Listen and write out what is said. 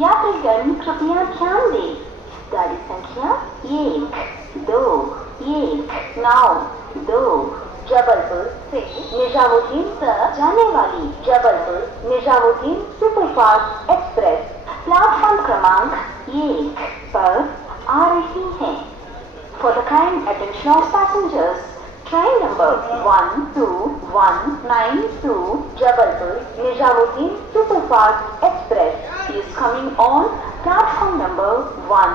यात्रीगण कृपया ध्यान दें। गाड़ी संख्या 1, 2, 1, 9, 2 जबलपुर से निजामुद्दीन तक जाने वाली Jabalpur Nizamuddin superfast express platform क्रमांक 1 पर आ रही है। For the kind attention of passengers, train number 12192 Jabalpur Nizamuddin Superfast Express is coming on platform number 1.